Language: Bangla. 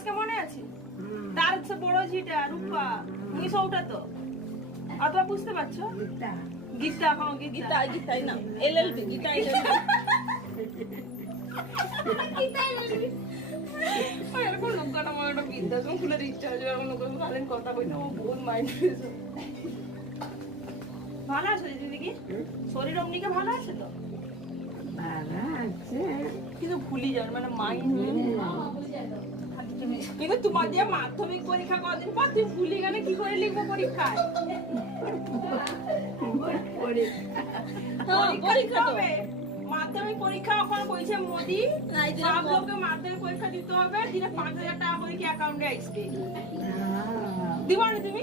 আকাশকে মনে আছে? তার হচ্ছে বড় ঝিটা রূপা, মিশৌটা তো অথবা বুঝতে পারছো? গীতা, হ্যাঁ গীতা। গীতাই না, এলএলবি, গীতা এলএলবি। এরকম লোকটা আমার একটা বৃদ্ধাশ্রম খুলে ইচ্ছা আছে, এরকম লোক সারাদিন কথা বলি না, ও বহুত মাইন্ড ফ্রেশ। ভালো আছে দিদি কি? শরীর অমনিকে ভালো আছে তো? কিন্তু ভুলি যান মানে মাইন্ড। কিন্তু তোমার যে মাধ্যমিক পরীক্ষা কদিন পর তুমি ভুলি গেলে কি করে লিখবো পরীক্ষায়? পরীক্ষা তো মাধ্যমিক পরীক্ষা এখন কইছে মোদি সব লোককে মাধ্যমিক পরীক্ষা দিতে হবে, দিনে 5,000 টাকা করে কি অ্যাকাউন্টে আসবে। দিবা না তুমি?